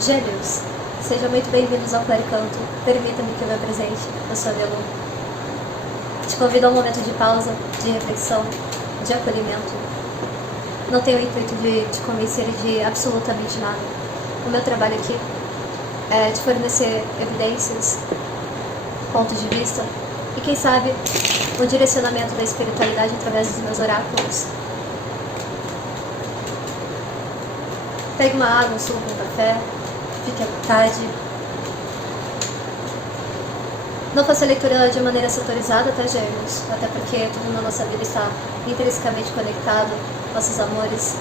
Gêmeos, sejam muito bem-vindos ao Claricanto. Permita-me que eu me apresente, eu sou a Belu. Te convido a um momento de pausa, de reflexão, de acolhimento. Não tenho o intuito de te convencer de absolutamente nada. O meu trabalho aqui é te fornecer evidências, pontos de vista e, quem sabe, o direcionamento da espiritualidade através dos meus oráculos. Pegue uma água, um suco, um café, fique à vontade. Não faça a leitura de maneira setorizada, tá, gêmeos? Até porque tudo na nossa vida está intrinsecamente conectado. Nossos amores,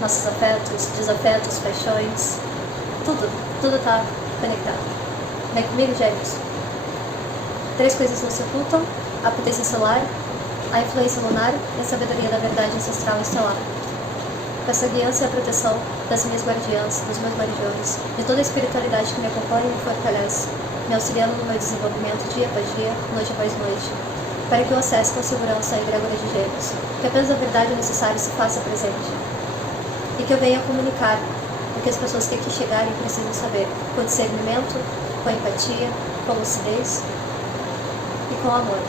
nossos afetos, desafetos, paixões. Tudo está conectado. Vem comigo, gêmeos. 3 coisas não se ocultam: a potência solar, a influência lunar e a sabedoria da verdade ancestral estelar. Peço a guiança e a proteção das minhas guardiãs, dos meus guardiões, de toda a espiritualidade que me acompanha e me fortalece, me auxiliando no meu desenvolvimento dia após dia, noite após noite, para que eu acesse com segurança a egrégora de Gêmeos, que apenas a verdade necessária se faça presente, e que eu venha comunicar o que as pessoas que aqui chegarem precisam saber, com discernimento, com empatia, com lucidez e com amor.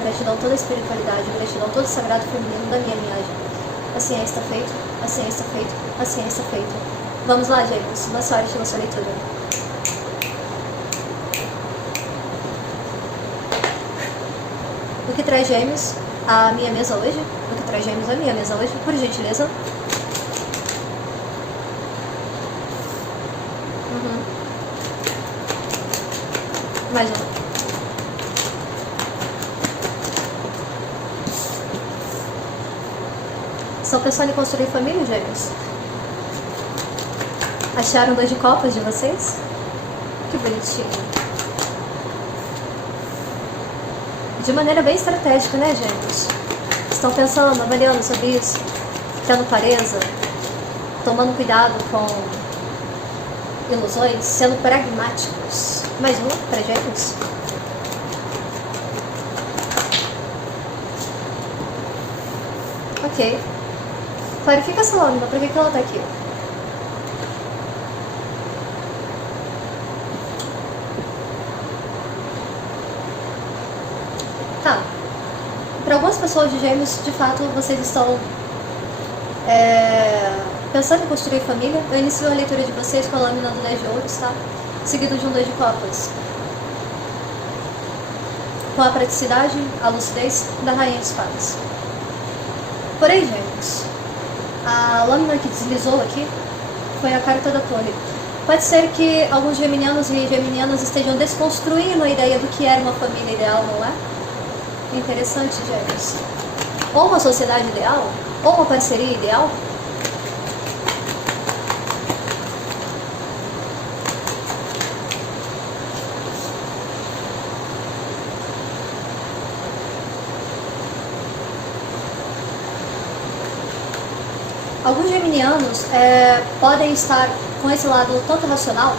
Gratidão toda a espiritualidade, gratidão todo o sagrado feminino da minha linhagem. Assim está feito, assim está feito, assim está feito. Vamos lá, gêmeos, boa sorte na sua leitura. O que traz gêmeos a minha mesa hoje? O que traz gêmeos a minha mesa hoje, por gentileza? Mais um. Estão pensando em construir família, gêmeos? Acharam 2 de copas de vocês? Que bonitinho. De maneira bem estratégica, né, gêmeos? Estão pensando, avaliando sobre isso, tendo clareza, tomando cuidado com ilusões, sendo pragmáticos. Mais um para gêmeos? Ok. Clarifica essa lâmina, por que ela tá aqui? Tá. Para algumas pessoas de gêmeos, de fato, vocês estão pensando em construir família. Eu inicio a leitura de vocês com a lâmina do 10 de ouros, tá? Seguido de um 2 de copas. Com a praticidade, a lucidez da rainha de espadas. Porém, gêmeos, a lâmina que deslizou aqui foi a carta da torre. Pode ser que alguns geminianos e geminianas estejam desconstruindo a ideia do que era uma família ideal, não é? Interessante, gêmeos. Ou uma sociedade ideal, ou uma parceria ideal. Alguns geminianos podem estar com esse lado tanto racional,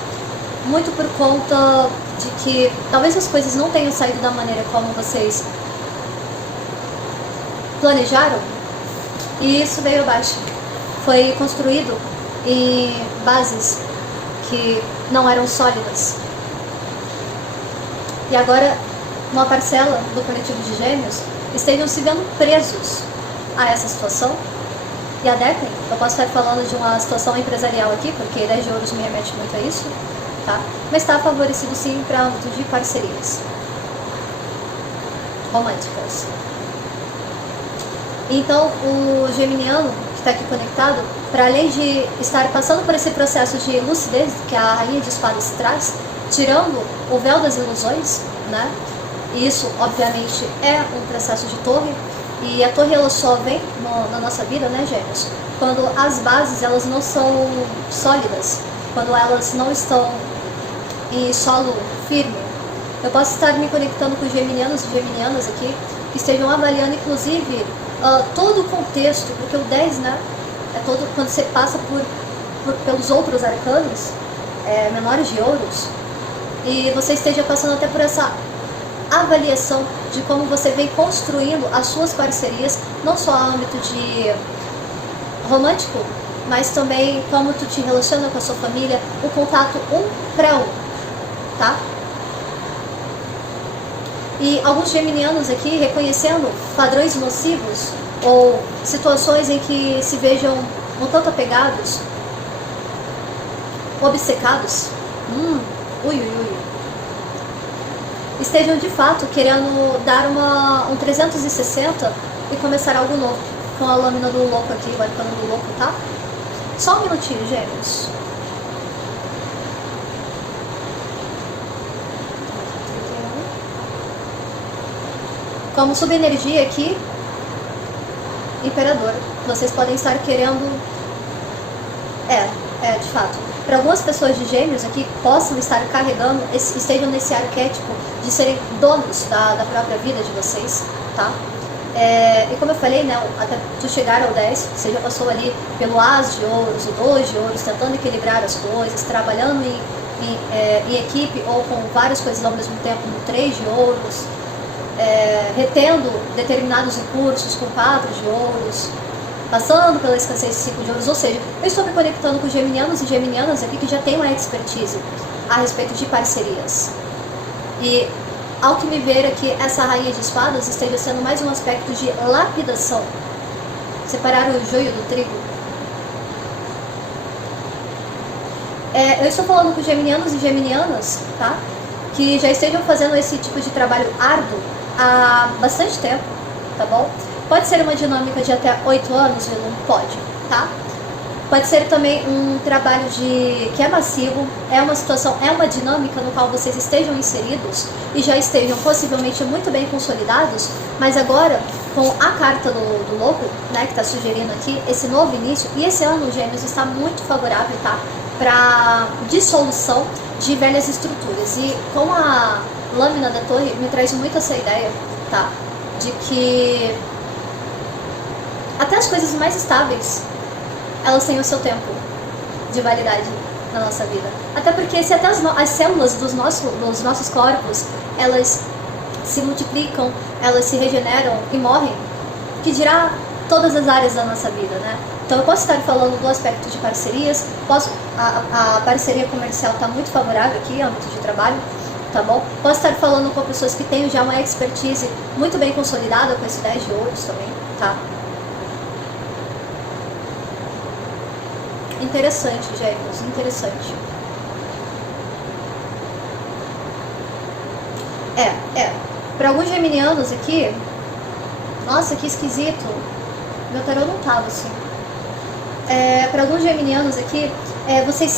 muito por conta de que talvez as coisas não tenham saído da maneira como vocês planejaram, e isso veio abaixo. Foi construído em bases que não eram sólidas. E agora, uma parcela do coletivo de gêmeos estejam se vendo presos a essa situação. E adeptem, eu posso estar falando de uma situação empresarial aqui, porque 10 de ouros me remete muito a isso, tá? Mas está favorecido sim para âmbito de parcerias românticas. Então, o geminiano que está aqui conectado, para além de estar passando por esse processo de lucidez que a rainha de espadas traz, tirando o véu das ilusões, né? E isso, obviamente, é um processo de torre. E a torre ela só vem na nossa vida, né, gêmeos, quando as bases elas não são sólidas, quando elas não estão em solo firme. Eu posso estar me conectando com geminianos e geminianas aqui, que estejam avaliando, inclusive, todo o contexto, porque o 10, né, é todo, quando você passa pelos outros arcanos, menores de ouros, e você esteja passando até por essa avaliação de como você vem construindo as suas parcerias, não só no âmbito de romântico, mas também como tu te relaciona com a sua família, o contato um para um, tá? E alguns geminianos aqui reconhecendo padrões nocivos ou situações em que se vejam um tanto apegados, obcecados, estejam de fato querendo dar um 360 e começar algo novo, com a lâmina do louco aqui, o arcano do louco, tá? Só um minutinho, gêmeos. Como subenergia aqui, Imperador, vocês podem estar querendo, de fato, para algumas pessoas de gêmeos aqui possam estar carregando, estejam nesse arquétipo de serem donos da própria vida de vocês, tá? E como eu falei, né, até tu chegar ao 10, você já passou ali pelo As de Ouros, o 2 de Ouros, tentando equilibrar as coisas, trabalhando em equipe ou com várias coisas ao mesmo tempo, no 3 de Ouros, retendo determinados recursos com 4 de Ouros, passando pela escassez de 5 de Ouros, ou seja, eu estou me conectando com geminianos e geminianas aqui que já têm uma expertise a respeito de parcerias. E ao que me ver aqui, essa rainha de espadas esteja sendo mais um aspecto de lapidação. Separar o joio do trigo. Eu estou falando com geminianos e geminianas, tá? Que já estejam fazendo esse tipo de trabalho árduo há bastante tempo, tá bom? Pode ser uma dinâmica de até 8 anos, Vilum? Pode, tá? Pode ser também um trabalho que é massivo, é uma situação, é uma dinâmica no qual vocês estejam inseridos e já estejam possivelmente muito bem consolidados, mas agora, com a carta do louco, né, que está sugerindo aqui, esse novo início, e esse ano, Gêmeos, está muito favorável, tá? Para dissolução de velhas estruturas. E com a lâmina da torre, me traz muito essa ideia, tá? De que até as coisas mais estáveis, elas têm o seu tempo de validade na nossa vida. Até porque se até as células dos nossos corpos, elas se multiplicam, elas se regeneram e morrem, que dirá todas as áreas da nossa vida, né? Então eu posso estar falando do aspecto de parcerias, a parceria comercial está muito favorável aqui, âmbito de trabalho, tá bom? Posso estar falando com pessoas que têm já uma expertise muito bem consolidada com esse 10 de ouros também, tá? Interessante, Gêmeos, interessante. Para alguns geminianos aqui, nossa, que esquisito, meu tarô não tava assim. Para alguns geminianos aqui, vocês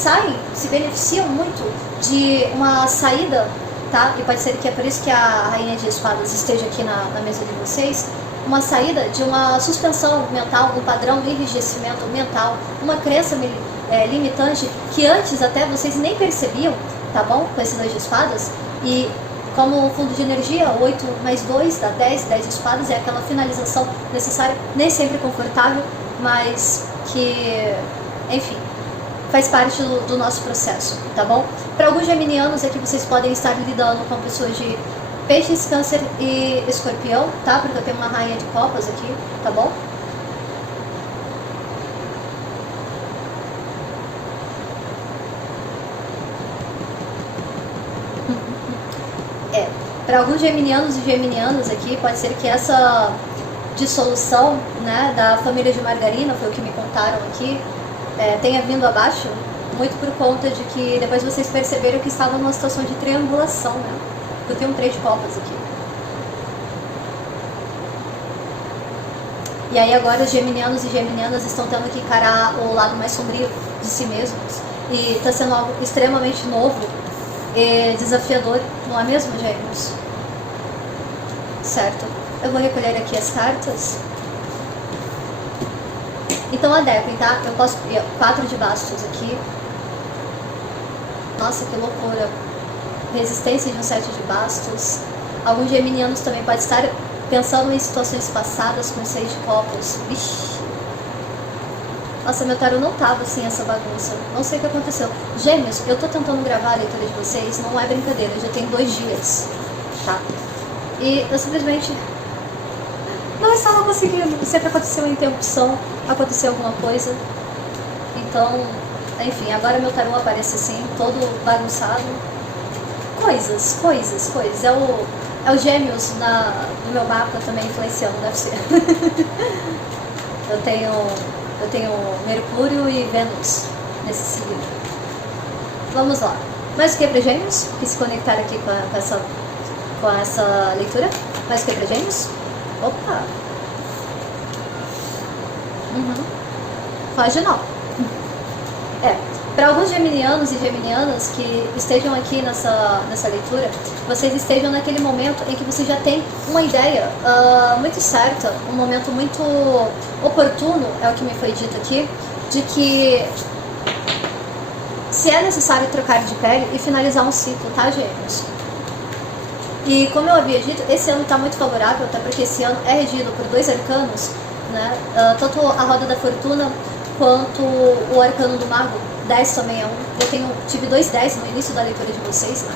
se beneficiam muito de uma saída, tá? E pode ser que é por isso que a Rainha de Espadas esteja aqui na mesa de vocês, uma saída de uma suspensão mental, um padrão de enrijecimento mental, uma crença limitante que antes até vocês nem percebiam, tá bom? Com esse 2 de espadas. E como fundo de energia, 8 mais 2 dá 10 de espadas, é aquela finalização necessária, nem sempre confortável, mas que, enfim, faz parte do nosso processo, tá bom? Para alguns geminianos aqui vocês podem estar lidando com pessoas de Peixes, Câncer e Escorpião, tá? Porque eu tenho uma rainha de copas aqui, tá bom? Para alguns geminianos e geminianas aqui, pode ser que essa dissolução, né, da família de margarina, foi o que me contaram aqui, tenha vindo abaixo, muito por conta de que depois vocês perceberam que estavam numa situação de triangulação, né? Eu tenho um 3 de copas aqui. E aí agora os geminianos e geminianas estão tendo que encarar o lado mais sombrio de si mesmos. E está sendo algo extremamente novo e desafiador, não é mesmo, Gêmeos? Certo. Eu vou recolher aqui as cartas. Então adequem, tá? Eu posso... 4 de bastos aqui. Nossa, que loucura. Resistência de um 7 de bastos. Alguns geminianos também podem estar pensando em situações passadas com 6 de copas. Vixi. Nossa, meu tarô não tava assim, essa bagunça. Não sei o que aconteceu. Gêmeos, eu tô tentando gravar a leitura de vocês, não é brincadeira, já tem 2 dias, tá? E eu simplesmente não estava conseguindo. Sempre aconteceu uma interrupção, aconteceu alguma coisa. Então, enfim, agora meu tarô aparece assim, todo bagunçado. Coisas. É o Gêmeos no meu mapa também influenciando, deve ser. Eu tenho Mercúrio e Vênus nesse signo. Vamos lá. Mais o que para Gêmeos? Que se conectar aqui com essa leitura. Mais o que para Gêmeos? Opa! Paginal. Para alguns geminianos e geminianas que estejam aqui nessa leitura, vocês estejam naquele momento em que você já tem uma ideia muito certa, um momento muito oportuno, é o que me foi dito aqui, de que se é necessário trocar de pele e finalizar um ciclo, tá, gêmeos? E como eu havia dito, esse ano está muito favorável, até porque esse ano é regido por 2 arcanos, né? Tanto a Roda da Fortuna quanto o Arcano do Mago. 10 também é um. Eu tive 2 10 no início da leitura de vocês, né?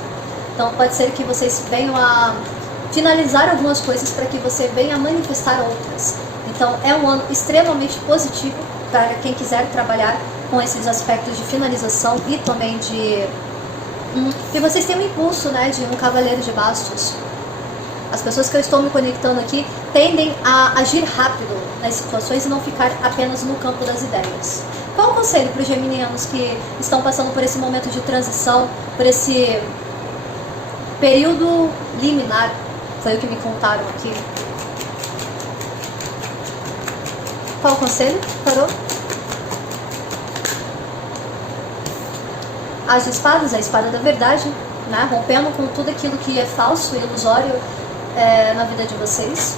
Então pode ser que vocês venham a finalizar algumas coisas para que você venha a manifestar outras. Então é um ano extremamente positivo para quem quiser trabalhar com esses aspectos de finalização e também de... E vocês têm um impulso, né, de um cavaleiro de bastos. As pessoas que eu estou me conectando aqui tendem a agir rápido nas situações e não ficar apenas no campo das ideias. Qual o conselho para os geminianos que estão passando por esse momento de transição, por esse período liminar? Foi o que me contaram aqui. Qual o conselho? Parou? As espadas, a espada da verdade, né? Rompendo com tudo aquilo que é falso e ilusório na vida de vocês.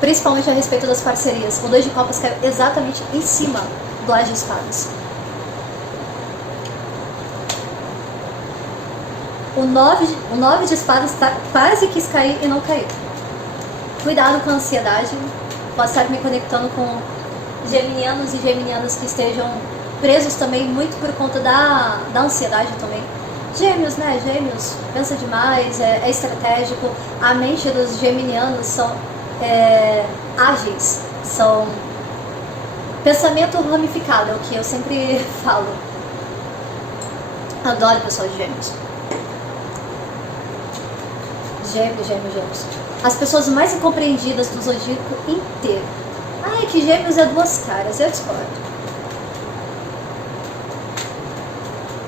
Principalmente a respeito das parcerias. O 2 de copas caiu exatamente em cima do As de espadas. O 9 de espadas quase quis cair e não caiu. Cuidado com a ansiedade. Posso estar me conectando com geminianos e geminianas que estejam presos também muito por conta da ansiedade também. Gêmeos, né? Gêmeos, pensa demais, é estratégico. A mente dos geminianos são ágeis, são pensamento ramificado, é o que eu sempre falo. Adoro o pessoal de Gêmeos. Gêmeos. As pessoas mais incompreendidas do zodíaco inteiro. É que Gêmeos é 2 caras, eu discordo.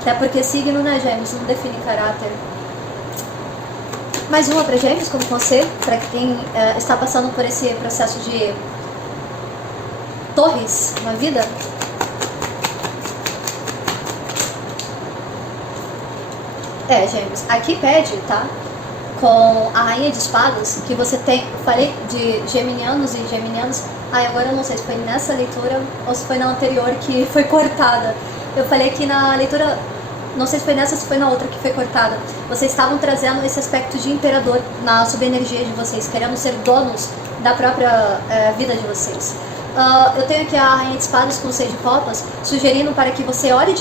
Até porque signo, né, Gêmeos, não define caráter. Mais uma para Gêmeos, como conselho, para quem está passando por esse processo de torres na vida. Gêmeos, aqui pede, tá? Com a Rainha de Espadas, que você tem, eu falei de geminianos e geminianas, agora eu não sei se foi nessa leitura ou se foi na anterior que foi cortada. Eu falei que na leitura, não sei se foi nessa ou se foi na outra que foi cortada, vocês estavam trazendo esse aspecto de imperador na subenergia de vocês, querendo ser donos da própria vida de vocês. Eu tenho aqui a Rainha de Espadas com o 6 de Copas, sugerindo para que você olhe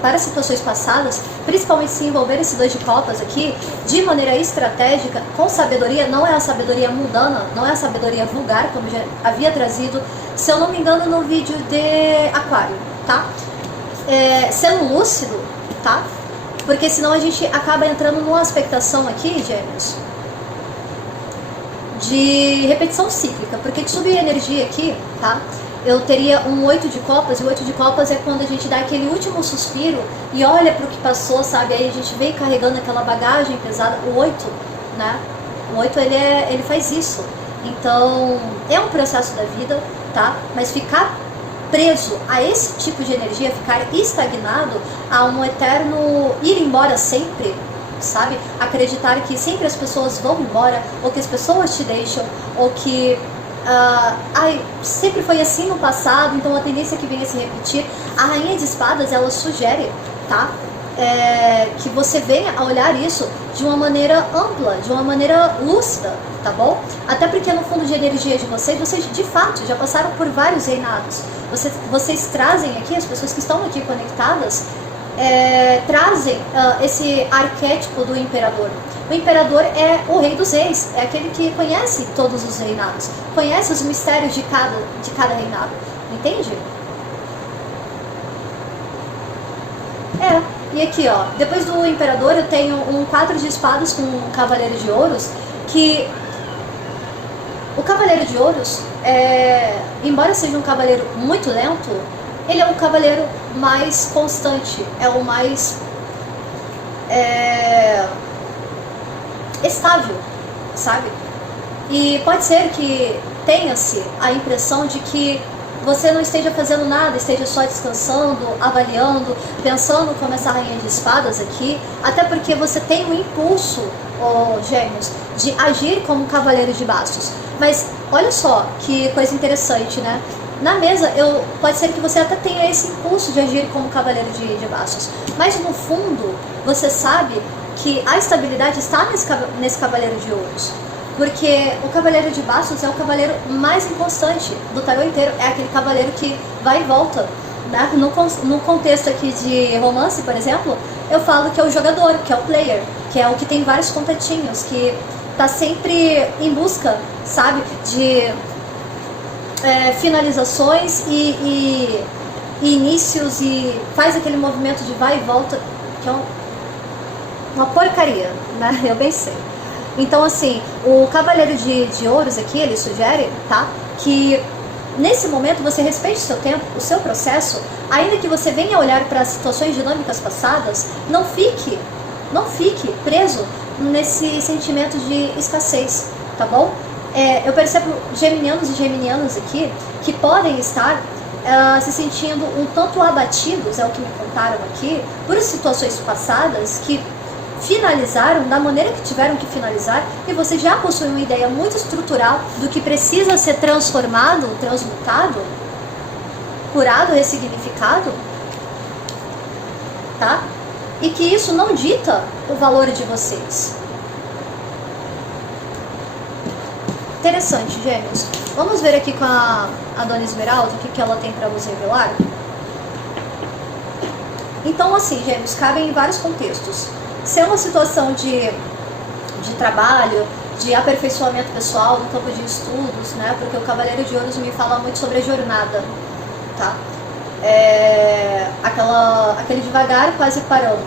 para situações passadas, principalmente se envolver esse 2 de Copas aqui, de maneira estratégica, com sabedoria. Não é a sabedoria mundana, não é a sabedoria vulgar, como já havia trazido, se eu não me engano, no vídeo de Aquário, tá? Sendo lúcido, tá? Porque senão a gente acaba entrando numa expectação aqui, Gêmeos, de repetição cíclica, porque de subir energia aqui, tá? Eu teria um 8 de copas, e o 8 de copas é quando a gente dá aquele último suspiro e olha para o que passou, sabe? Aí a gente vem carregando aquela bagagem pesada. O 8, né? O 8 ele faz isso. Então, é um processo da vida, tá? Mas ficar preso a esse tipo de energia, ficar estagnado a um eterno ir embora sempre, sabe? Acreditar que sempre as pessoas vão embora, ou que as pessoas te deixam, ou que sempre foi assim no passado, então a tendência é que venha se repetir. A Rainha de Espadas, ela sugere, tá? Que você venha a olhar isso de uma maneira ampla, de uma maneira lúcida, tá bom? Até porque no fundo de energia de vocês de fato já passaram por vários reinados. Vocês trazem aqui, as pessoas que estão aqui conectadas, trazem esse arquétipo do imperador. O imperador é o rei dos reis, é aquele que conhece todos os reinados, conhece os mistérios de cada reinado. Entende? E aqui, ó, depois do Imperador eu tenho um 4 de espadas com um Cavaleiro de Ouros, que o Cavaleiro de Ouros, embora seja um cavaleiro muito lento, ele é um cavaleiro mais constante, é o mais estável, sabe? E pode ser que tenha-se a impressão de que você não esteja fazendo nada, esteja só descansando, avaliando, pensando como essa rainha de espadas aqui, até porque você tem um impulso, Gêmeos, de agir como cavaleiro de bastos. Mas olha só que coisa interessante, né? Na mesa, pode ser que você até tenha esse impulso de agir como cavaleiro de bastos, mas no fundo, você sabe que a estabilidade está nesse cavaleiro de ouros. Porque o Cavaleiro de Bastos é o cavaleiro mais inconstante do tarô inteiro. É aquele cavaleiro que vai e volta, né? No contexto aqui de romance, por exemplo, eu falo que é o jogador, que é o player, que é o que tem vários contatinhos, que tá sempre em busca, sabe, de finalizações e inícios, e faz aquele movimento de vai e volta, que é uma porcaria, né? Eu bem sei. Então, assim, o Cavaleiro de Ouros aqui, ele sugere, tá, que nesse momento você respeite o seu tempo, o seu processo, ainda que você venha olhar para situações dinâmicas passadas, não fique preso nesse sentimento de escassez, tá bom? Eu percebo geminianos e geminianas aqui que podem estar se sentindo um tanto abatidos, é o que me contaram aqui, por situações passadas que finalizaram da maneira que tiveram que finalizar, e você já possui uma ideia muito estrutural do que precisa ser transformado, transmutado, curado, ressignificado, tá? E que isso não dita o valor de vocês. Interessante, Gêmeos. Vamos ver aqui com a Dona Esmeralda o que ela tem para nos revelar. Então, assim, Gêmeos, cabem em vários contextos. Se é uma situação de trabalho, de aperfeiçoamento pessoal, no campo de estudos, né? Porque o Cavaleiro de Ouros me fala muito sobre a jornada, tá? Aquele devagar quase parando.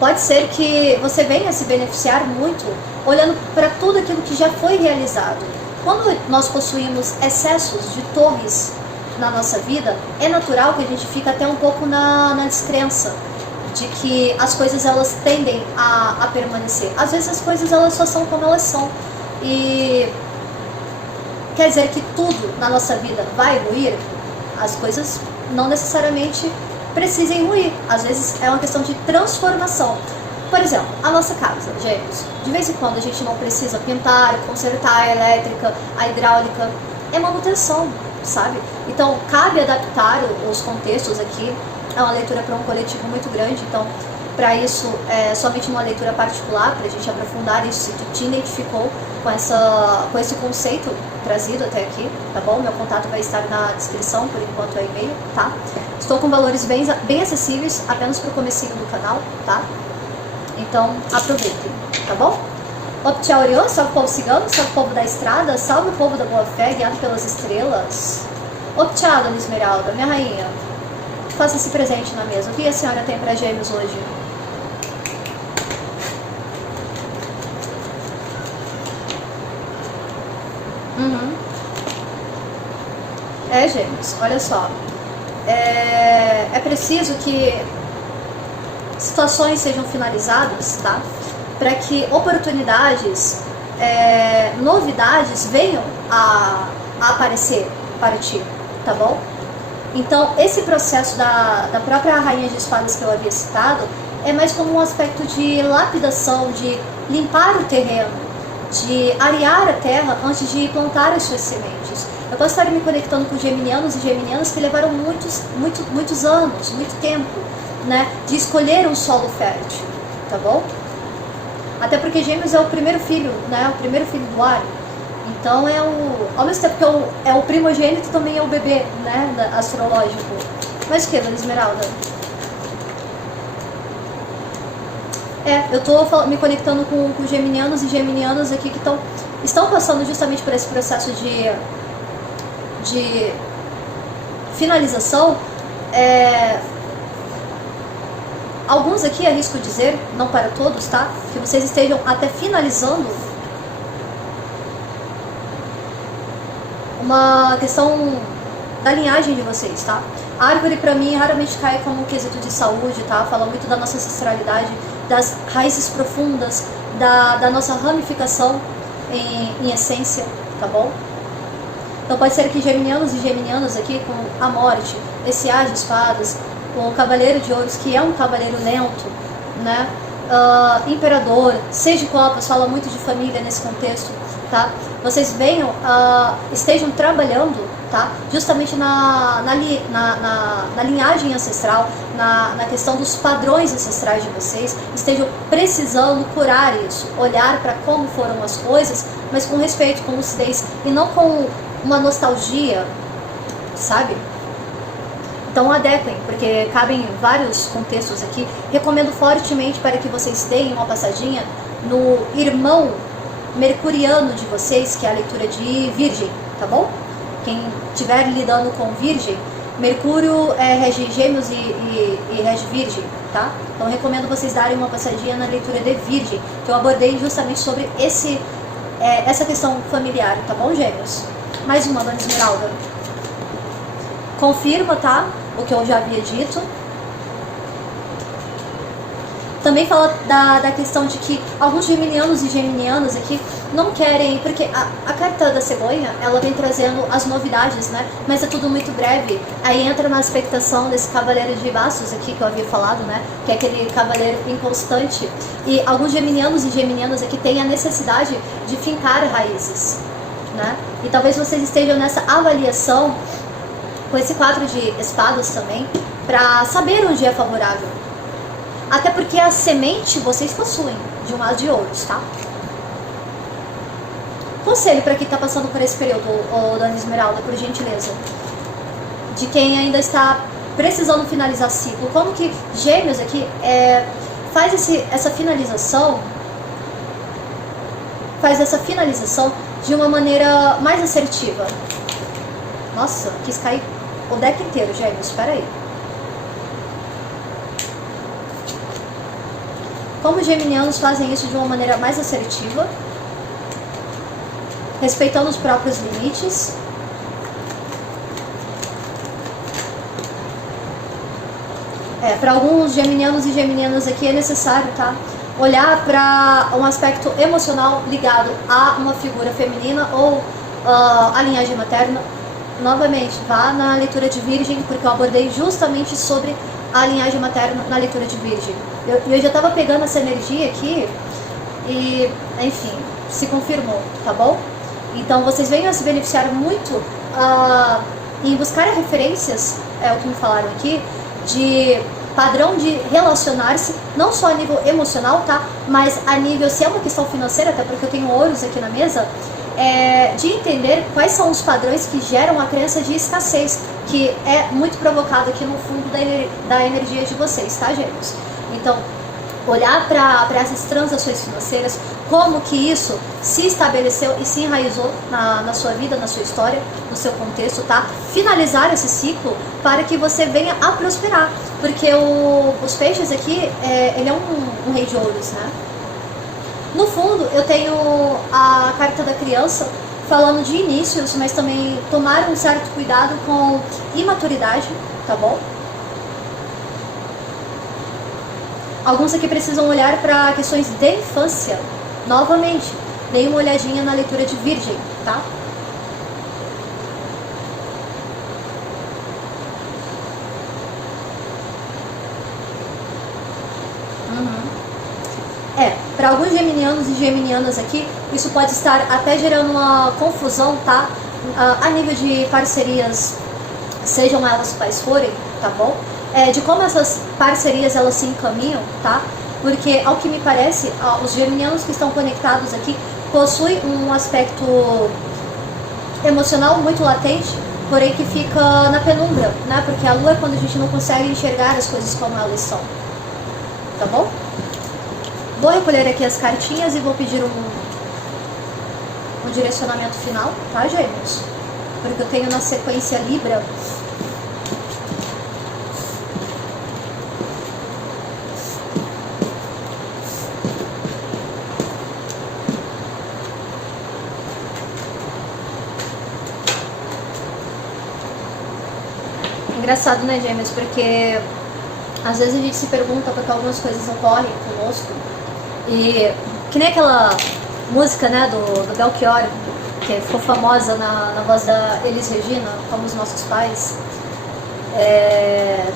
Pode ser que você venha se beneficiar muito olhando para tudo aquilo que já foi realizado. Quando nós possuímos excessos de torres na nossa vida, é natural que a gente fique até um pouco na descrença de que as coisas elas tendem a permanecer. Às vezes as coisas elas só são como elas são. E quer dizer que tudo na nossa vida vai ruir? As coisas não necessariamente precisem ruir. Às vezes é uma questão de transformação. Por exemplo, a nossa casa, Gêmeos. De vez em quando a gente não precisa pintar, consertar a elétrica, a hidráulica. É manutenção, sabe? Então cabe adaptar os contextos aqui. É uma leitura para um coletivo muito grande, então para isso é somente uma leitura particular, para a gente aprofundar isso, se tu te identificou com esse conceito trazido até aqui, tá bom? Meu contato vai estar na descrição, por enquanto é e-mail, tá? Estou com valores bem acessíveis, apenas para o comecinho do canal, tá? Então aproveitem, tá bom? Optia Orion, salve o povo cigano, salve o povo da estrada, salve o povo da boa fé, guiado pelas estrelas. Optia, Dona Esmeralda, minha rainha, faça-se presente na mesa. O que a senhora tem para Gêmeos hoje? Gêmeos, olha só. É preciso que situações sejam finalizadas, tá? Para que oportunidades, novidades venham a aparecer para ti, tá bom? Então, esse processo da própria Rainha de Espadas que eu havia citado é mais como um aspecto de lapidação, de limpar o terreno, de arear a terra antes de plantar as suas sementes. Eu posso estar me conectando com geminianos e geminianas que levaram muitos anos, muito tempo, né, de escolher um solo fértil, tá bom? Até porque Gêmeos é o primeiro filho, né, o primeiro filho do ar. Então ao mesmo tempo que é o primogênito, também é o bebê, né, astrológico. Mas o que, Dona Esmeralda? Eu tô me conectando com geminianos e geminianas aqui que estão passando justamente por esse processo de finalização, alguns aqui, arrisco dizer, não para todos, tá? Que vocês estejam até finalizando uma questão da linhagem de vocês, tá? A árvore, pra mim, raramente cai como um quesito de saúde, tá? Fala muito da nossa ancestralidade, das raízes profundas, da nossa ramificação em essência, tá bom? Então pode ser que geminianos e geminianas aqui, com a morte, esse as de espadas, o cavaleiro de ouros, que é um cavaleiro lento, né? Imperador, seis de copas, fala muito de família nesse contexto, tá? Vocês venham, estejam trabalhando, tá? Justamente na linhagem ancestral, na questão dos padrões ancestrais de vocês, estejam precisando curar isso, olhar para como foram as coisas, mas com respeito, com lucidez, e não com uma nostalgia, sabe? Então adequem, porque cabem vários contextos aqui. Recomendo fortemente para que vocês deem uma passadinha no irmão mercuriano de vocês, que é a leitura de Virgem, tá bom? Quem estiver lidando com Virgem, Mercúrio rege Gêmeos e rege Virgem, tá? Então recomendo vocês darem uma passadinha na leitura de Virgem, que eu abordei justamente sobre essa questão familiar, tá bom, Gêmeos? Mais uma, Dona Esmeralda. Confirma, tá? O que eu já havia dito. Também fala da questão de que alguns geminianos e geminianas aqui não querem, porque a carta da cegonha, ela vem trazendo as novidades, né? Mas é tudo muito breve. Aí entra na expectação desse cavaleiro de bastos aqui que eu havia falado, né? Que é aquele cavaleiro inconstante. E alguns geminianos e geminianas aqui têm a necessidade de fincar raízes, né? E talvez vocês estejam nessa avaliação com esse 4 de espadas também, para saber onde é favorável. Até porque a semente vocês possuem de um as de ouros, tá? Conselho para quem está passando por esse período, Dona Esmeralda, por gentileza. De quem ainda está precisando finalizar ciclo. Como que Gêmeos aqui faz essa finalização de uma maneira mais assertiva. Nossa, quis cair o deck inteiro, Gêmeos, espera aí. Como os geminianos fazem isso de uma maneira mais assertiva, respeitando os próprios limites. Para alguns geminianos e geminianas aqui é necessário, tá? Olhar para um aspecto emocional ligado a uma figura feminina ou a linhagem materna. Novamente, vá na leitura de Virgem, porque eu abordei justamente sobre a linhagem materna na leitura de Virgem. Eu já estava pegando essa energia aqui e, enfim, se confirmou, tá bom? Então, vocês venham a se beneficiar muito em buscar referências, é o que me falaram aqui, de padrão de relacionar-se, não só a nível emocional, tá? Mas a nível, se é uma questão financeira, até porque eu tenho ouros aqui na mesa, de entender quais são os padrões que geram a crença de escassez, que é muito provocado aqui no fundo da energia de vocês, tá, Gêmeos? Então, olhar para essas transações financeiras, como que isso se estabeleceu e se enraizou na sua vida, na sua história, no seu contexto, tá? Finalizar esse ciclo para que você venha a prosperar, porque os peixes aqui, ele é um rei de ouros, né? No fundo, eu tenho a carta da criança falando de inícios, mas também tomar um certo cuidado com imaturidade, tá bom? Alguns aqui precisam olhar para questões de infância. Novamente, dei uma olhadinha na leitura de Virgem, tá? Para alguns geminianos e geminianas aqui, isso pode estar até gerando uma confusão, tá? A nível de parcerias, sejam elas quais forem, tá bom? De como essas parcerias elas se encaminham, tá? Porque, ao que me parece, os geminianos que estão conectados aqui possuem um aspecto emocional muito latente, porém que fica na penumbra, né? Porque a lua é quando a gente não consegue enxergar as coisas como elas são, tá bom? Vou recolher aqui as cartinhas e vou pedir um direcionamento final, tá, Gêmeos? Porque eu tenho na sequência Libra engraçado, né, Gêmeos? Porque às vezes a gente se pergunta por que algumas coisas ocorrem conosco. E que nem aquela música, né, do Belchior, que ficou famosa na voz da Elis Regina, como os nossos pais.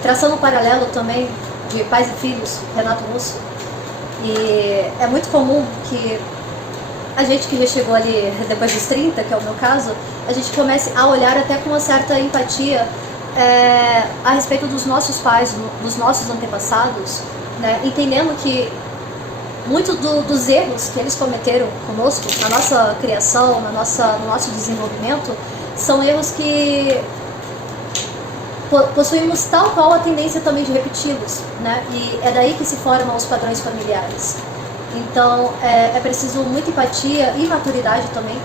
Traçando um paralelo também de Pais e Filhos, Renato Russo. E é muito comum que a gente que já chegou ali depois dos 30, que é o meu caso, a gente comece a olhar até com uma certa empatia a respeito dos nossos pais, dos nossos antepassados, né? Entendendo que muitos dos erros que eles cometeram conosco, na nossa criação, no nosso desenvolvimento, são erros que possuímos tal qual a tendência também de repeti-los, né? E é daí que se formam os padrões familiares. Então, é preciso muita empatia e maturidade também.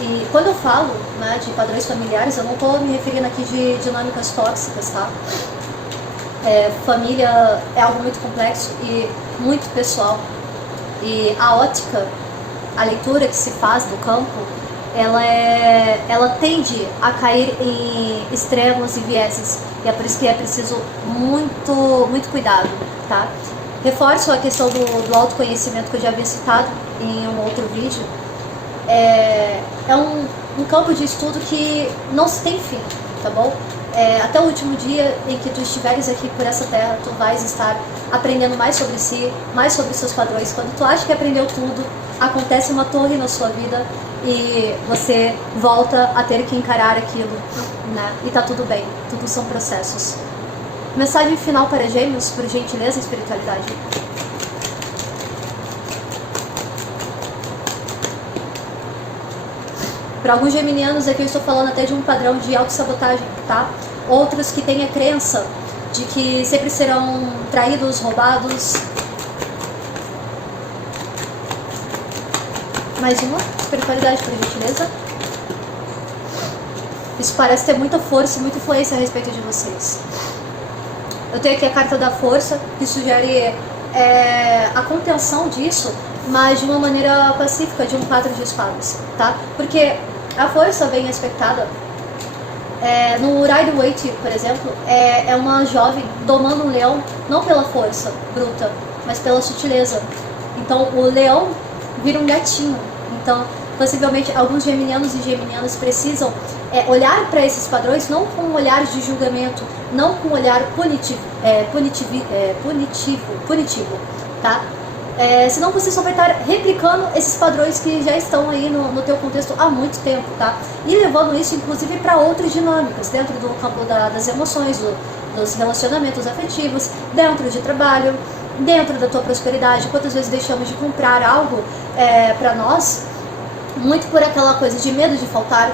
E quando eu falo, né, de padrões familiares, eu não estou me referindo aqui de dinâmicas tóxicas, tá? Família é algo muito complexo e muito pessoal. E a ótica, a leitura que se faz do campo, ela tende a cair em extremos e vieses. E é por isso que é preciso muito cuidado, tá? Reforço a questão do autoconhecimento que eu já havia citado em um outro vídeo. É um campo de estudo que não se tem fim, tá bom? Até o último dia em que tu estiveres aqui por essa terra, tu vais estar aprendendo mais sobre si, mais sobre seus padrões. Quando tu acha que aprendeu tudo, acontece uma torre na sua vida e você volta a ter que encarar aquilo, né? E tá tudo bem, tudo são processos. Mensagem final para Gêmeos, por gentileza, espiritualidade. Para alguns geminianos aqui eu estou falando até de um padrão de autossabotagem, tá? Outros que têm a crença de que sempre serão traídos, roubados. Mais uma, espiritualidade, por gentileza. Isso parece ter muita força e muita influência a respeito de vocês. Eu tenho aqui a carta da força, que sugere a contenção disso, mas de uma maneira pacífica, de um 4 de espadas, tá? Porque a força bem aspectada, no Rider-Waite, por exemplo, é uma jovem domando um leão, não pela força bruta, mas pela sutileza. Então o leão vira um gatinho. Então, possivelmente, alguns geminianos e geminianas precisam olhar para esses padrões não com um olhar de julgamento, não com um olhar punitivo, tá? Senão você só vai estar replicando esses padrões que já estão aí no teu contexto há muito tempo, tá? E levando isso, inclusive, para outras dinâmicas, dentro do campo das emoções, dos relacionamentos afetivos, dentro de trabalho, dentro da tua prosperidade. Quantas vezes deixamos de comprar algo para nós, muito por aquela coisa de medo de faltar,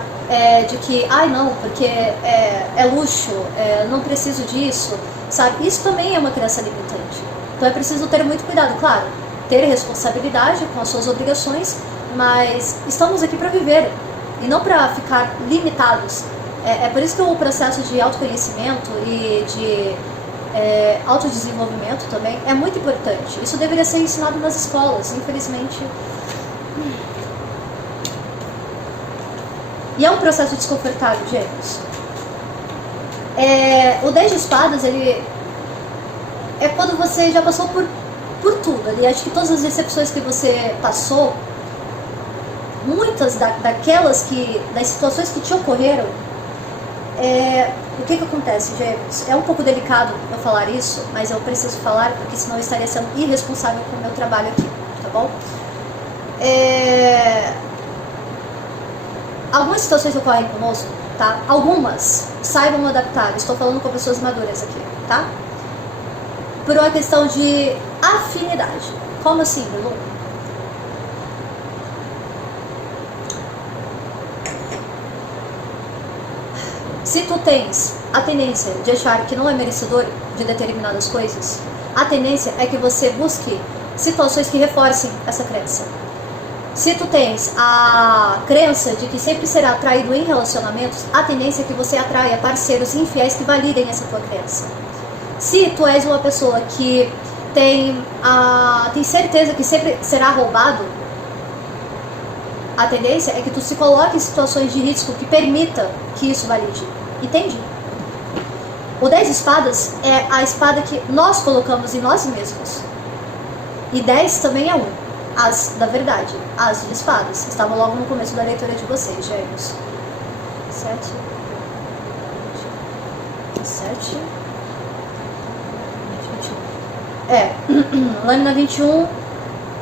de que, ai não, porque é luxo, não preciso disso, sabe? Isso também é uma crença limitante. Então é preciso ter muito cuidado, claro, ter responsabilidade com as suas obrigações, mas estamos aqui para viver e não para ficar limitados. É por isso que o processo de autoconhecimento e de autodesenvolvimento também é muito importante. Isso deveria ser ensinado nas escolas, infelizmente. E é um processo desconfortável, Gêmeos. O 10 de espadas, ele é quando você já passou por tudo ali. Acho que todas as decepções que você passou, muitas das situações que te ocorreram, o que acontece, Gêmeos? É um pouco delicado eu falar isso, mas eu preciso falar, porque senão eu estaria sendo irresponsável com o meu trabalho aqui, tá bom? Algumas situações ocorrem conosco, tá? Algumas, saibam adaptar, estou falando com pessoas maduras aqui, tá? Por uma questão de afinidade. Como assim, Lu? Se tu tens a tendência de achar que não é merecedor de determinadas coisas, a tendência é que você busque situações que reforcem essa crença. Se tu tens a crença de que sempre será atraído em relacionamentos, a tendência é que você atraia parceiros infiéis que validem essa tua crença. Se tu és uma pessoa que tem certeza que sempre será roubado, a tendência é que tu se coloque em situações de risco que permita que isso valide. Entende? O 10 de espadas é a espada que nós colocamos em nós mesmos. E 10 também é 1. As da verdade, as de espadas. Estava logo no começo da leitura de vocês, gêmeos. 7. 7. 21. Lâmina 21,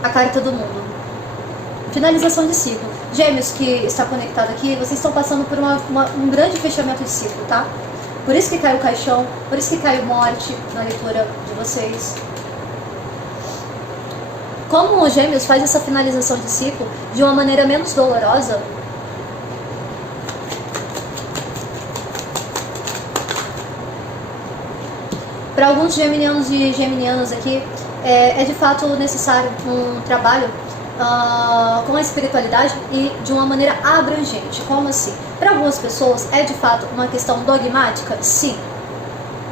a carta do mundo. Finalização de ciclo. Gêmeos que está conectado aqui, vocês estão passando por um grande fechamento de ciclo, tá? Por isso que caiu o caixão, por isso que caiu morte na leitura de vocês. Como o Gêmeos faz essa finalização de ciclo de uma maneira menos dolorosa, para alguns geminianos e geminianas aqui, é de fato necessário um trabalho com a espiritualidade e de uma maneira abrangente. Como assim? Para algumas pessoas é de fato uma questão dogmática? Sim.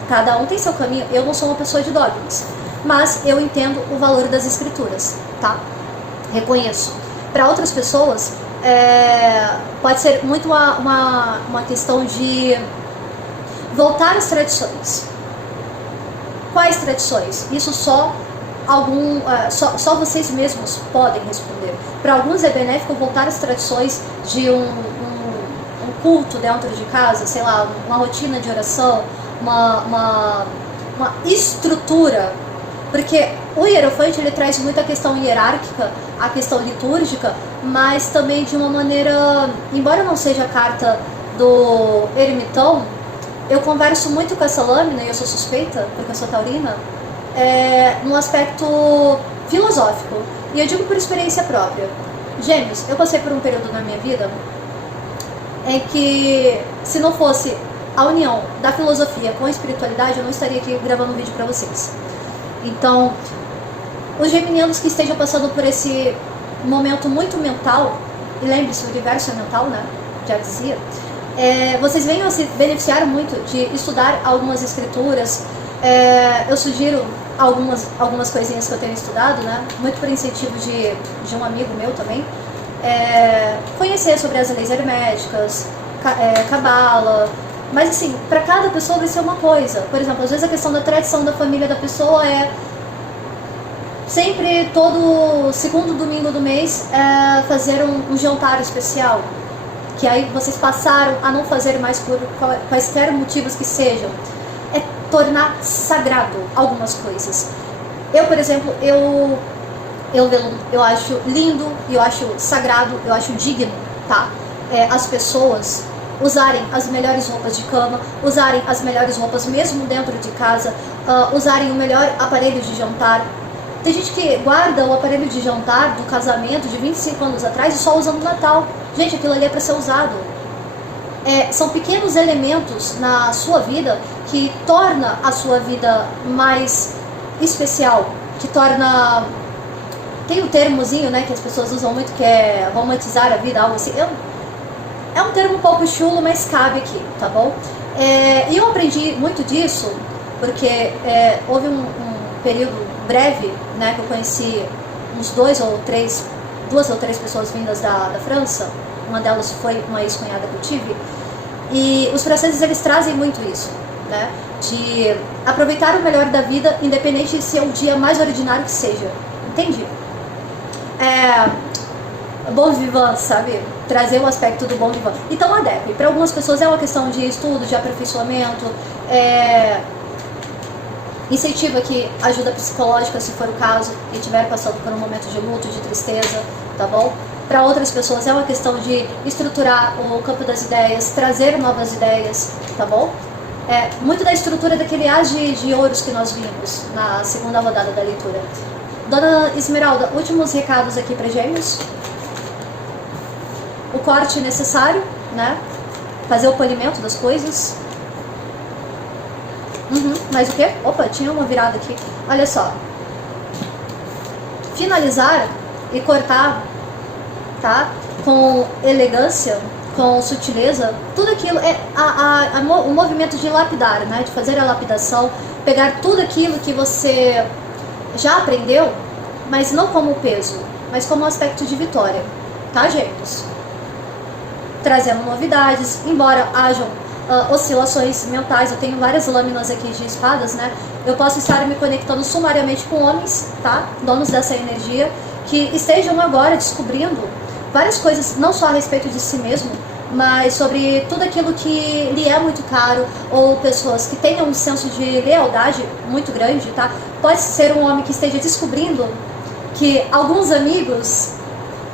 Cada um tem seu caminho. Eu não sou uma pessoa de dogmas, mas eu entendo o valor das escrituras, tá? Reconheço. Para outras pessoas, pode ser muito uma questão de voltar às tradições. Quais tradições? Isso só vocês mesmos podem responder. Para alguns é benéfico voltar às tradições de um culto dentro de casa, sei lá, uma rotina de oração, uma estrutura, porque o Hierofante ele traz muito a questão hierárquica, a questão litúrgica, mas também de uma maneira, embora não seja a carta do ermitão, eu converso muito com essa lâmina, e eu sou suspeita, porque eu sou taurina, num aspecto filosófico, e eu digo por experiência própria. Gêmeos, eu passei por um período na minha vida em que, se não fosse a união da filosofia com a espiritualidade, eu não estaria aqui gravando um vídeo para vocês. Então, os geminianos que estejam passando por esse momento muito mental, e lembre-se, o universo é mental, né? Já dizia. Vocês venham a se beneficiar muito de estudar algumas escrituras. Eu sugiro algumas coisinhas que eu tenho estudado, né? Muito por incentivo de um amigo meu também. Conhecer sobre as leis herméticas, cabala. Mas assim, para cada pessoa vai ser uma coisa. Por exemplo, às vezes a questão da tradição da família da pessoa é sempre todo segundo domingo do mês fazer um jantar especial, que aí vocês passaram a não fazer mais por quaisquer motivos que sejam. É tornar sagrado algumas coisas. Eu, por exemplo, eu acho lindo, eu acho sagrado, eu acho digno, tá? As pessoas usarem as melhores roupas de cama, usarem as melhores roupas mesmo dentro de casa, usarem o melhor aparelho de jantar. Tem gente que guarda o aparelho de jantar do casamento de 25 anos atrás e só usa no Natal. Gente, aquilo ali é para ser usado. São pequenos elementos na sua vida que torna a sua vida mais especial, que torna... Tem um termozinho, né, que as pessoas usam muito, que é romantizar a vida, algo assim. É um termo um pouco chulo, mas cabe aqui, tá bom? E eu aprendi muito disso, porque houve um período breve, né, que eu conheci duas ou três pessoas vindas da França. Uma delas foi uma ex-cunhada que eu tive. E os franceses, eles trazem muito isso, né, de aproveitar o melhor da vida, independente de ser o dia mais ordinário que seja. Entende? Bon vivant, sabe? Trazer o aspecto do bon vivant. Então, adeque. Para algumas pessoas é uma questão de estudo, de aperfeiçoamento, incentiva aqui ajuda psicológica, se for o caso, e estiver passando por um momento de luto, de tristeza, tá bom? Para outras pessoas é uma questão de estruturar o campo das ideias, trazer novas ideias, tá bom? Muito da estrutura daquele as de ouros que nós vimos na segunda rodada da leitura. Dona Esmeralda, últimos recados aqui para Gêmeos. O corte necessário, né? Fazer o polimento das coisas. Mas o quê? Opa, tinha uma virada aqui. Olha só. Finalizar e cortar, tá? Com elegância, com sutileza. Tudo aquilo o movimento de lapidar, né? De fazer a lapidação. Pegar tudo aquilo que você já aprendeu, mas não como peso, mas como aspecto de vitória, tá, gêmeos? Trazendo novidades, embora hajam oscilações mentais. Eu tenho várias lâminas aqui de espadas, né? Eu posso estar me conectando sumariamente com homens, tá? Donos dessa energia, que estejam agora descobrindo várias coisas, não só a respeito de si mesmo, mas sobre tudo aquilo que lhe é muito caro, ou pessoas que tenham um senso de lealdade muito grande, tá? Pode ser um homem que esteja descobrindo que alguns amigos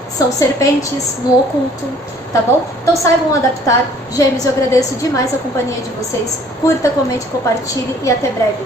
são serpentes no oculto, tá bom? Então saibam adaptar. Gêmeos, eu agradeço demais a companhia de vocês. Curta, comente, compartilhe e até breve.